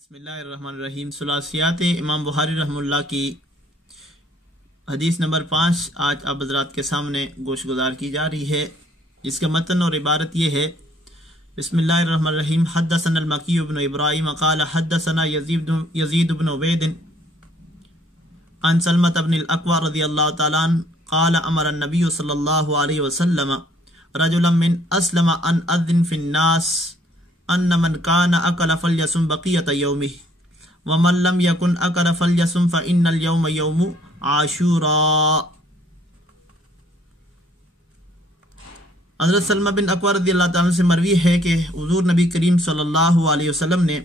بسم اللہ الرحمن الرحیم۔ ثلاثیات امام بخاری رحمہ اللہ کی حدیث نمبر 5 آج آپ حضرات کے سامنے گوش گزار کی جا رہی ہے، جس کا متن اور عبارت یہ ہے۔ بسم اللہ الرحمن الرحیم۔ حدثنا المکی بن ابراہیم قال حدثنا یزید بن عبید عن سلمۃ بن الاکوع رضی اللہ تعالی عنہ قال امر النبی صلی اللہ علیہ وسلم رجلا من اسلم ان اذن فی الناس ان من کان اکل فلیصم بقیۃ یومہ ومن لم یکن اکل فلیصم فان اليوم یوم عاشوراء۔ حضرت سلمہ بن اکوع رضی اللہ تعالیٰ سے مروی ہے کہ حضور نبی کریم صلی اللہ علیہ وسلم نے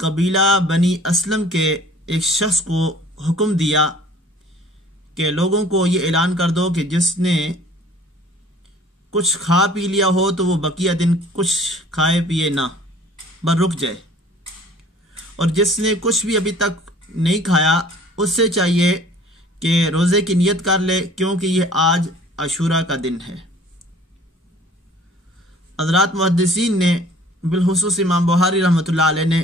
قبیلہ بنی اسلم کے ایک شخص کو حکم دیا کہ لوگوں کو یہ اعلان کر دو کہ جس نے کچھ کھا پی لیا ہو تو وہ بقیہ دن کچھ کھائے پیے نہ، بس رک جائے، اور جس نے کچھ بھی ابھی تک نہیں کھایا اس سے چاہیے کہ روزے کی نیت کر لے، کیونکہ یہ آج عاشورہ کا دن ہے۔ حضرات محدثین نے بالخصوص امام بخاری رحمۃ اللہ علیہ نے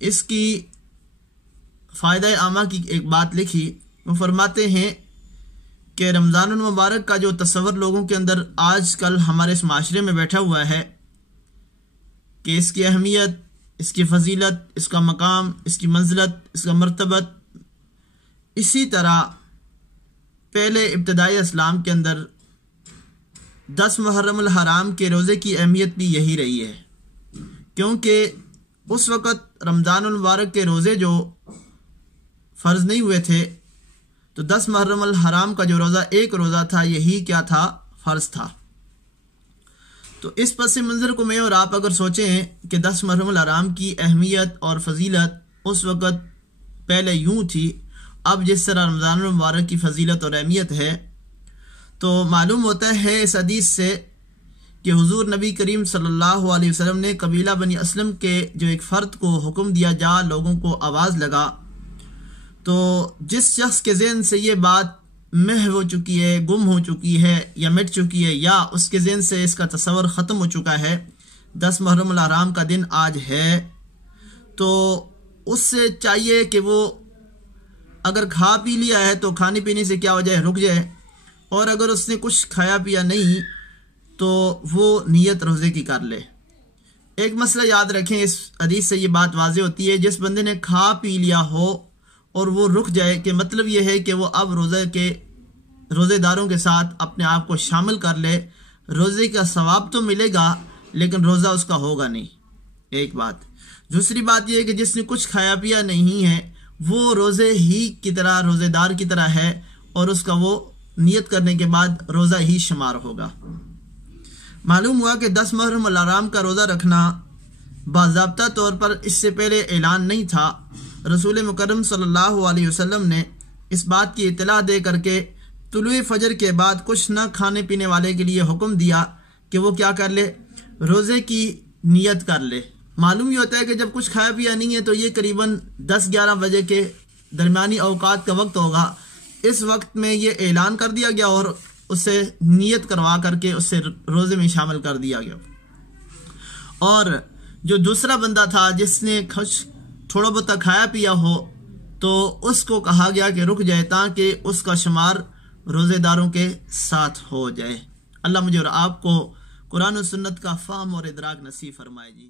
اس کی فائدہ عامہ کی ایک بات لکھی۔ وہ فرماتے ہیں کہ رمضان المبارک کا جو تصور لوگوں کے اندر آج کل ہمارے اس معاشرے میں بیٹھا ہوا ہے کہ اس کی اہمیت، اس کی فضیلت، اس کا مقام، اس کی منزلت، اس کا مرتبت، اسی طرح پہلے ابتدائی اسلام کے اندر 10 محرم الحرام کے روزے کی اہمیت بھی یہی رہی ہے، کیونکہ اس وقت رمضان المبارک کے روزے جو فرض نہیں ہوئے تھے تو 10 محرم الحرام کا جو روزہ ایک روزہ تھا یہی کیا تھا، فرض تھا۔ تو اس پس منظر کو میں اور آپ اگر سوچیں کہ 10 محرم الحرام کی اہمیت اور فضیلت اس وقت پہلے یوں تھی، اب جس طرح رمضان المبارک کی فضیلت اور اہمیت ہے، تو معلوم ہوتا ہے اس حدیث سے کہ حضور نبی کریم صلی اللہ علیہ وسلم نے قبیلہ بنی اسلم کے جو ایک فرد کو حکم دیا جا لوگوں کو آواز لگا، تو جس شخص کے ذہن سے یہ بات محو ہو چکی ہے، گم ہو چکی ہے یا مٹ چکی ہے، یا اس کے ذہن سے اس کا تصور ختم ہو چکا ہے 10 محرم الحرام کا دن آج ہے، تو اس سے چاہیے کہ وہ اگر کھا پی لیا ہے تو کھانے پینے سے کیا وجہ ہے، رک جائے، اور اگر اس نے کچھ کھایا پیا نہیں تو وہ نیت روزے کی کر لے۔ ایک مسئلہ یاد رکھیں، اس حدیث سے یہ بات واضح ہوتی ہے، جس بندے نے کھا پی لیا ہو اور وہ رک جائے کہ مطلب یہ ہے کہ وہ اب روزے داروں کے ساتھ اپنے آپ کو شامل کر لے، روزے کا ثواب تو ملے گا لیکن روزہ اس کا ہوگا نہیں، ایک بات۔ دوسری بات یہ ہے کہ جس نے کچھ کھایا پیا نہیں ہے وہ روزے ہی کی طرح، روزے دار کی طرح ہے، اور اس کا وہ نیت کرنے کے بعد روزہ ہی شمار ہوگا۔ معلوم ہوا کہ 10 محرم الحرام کا روزہ رکھنا باضابطہ طور پر اس سے پہلے اعلان نہیں تھا۔ رسول مکرم صلی اللہ علیہ وسلم نے اس بات کی اطلاع دے کر کے طلوع فجر کے بعد کچھ نہ کھانے پینے والے کے لیے حکم دیا کہ وہ کیا کر لے، روزے کی نیت کر لے۔ معلوم یہ ہوتا ہے کہ جب کچھ کھایا پیا نہیں ہے تو یہ قریباً 10-11 بجے کے درمیانی اوقات کا وقت ہوگا، اس وقت میں یہ اعلان کر دیا گیا اور اسے نیت کروا کر کے اسے روزے میں شامل کر دیا گیا۔ اور جو دوسرا بندہ تھا جس نے تھوڑا بہت کھایا پیا ہو تو اس کو کہا گیا کہ رک جائے تاکہ اس کا شمار روزے داروں کے ساتھ ہو جائے۔ اللہ مجھے اور آپ کو قرآن و سنت کا فہم اور ادراک نصیب فرمائے جی۔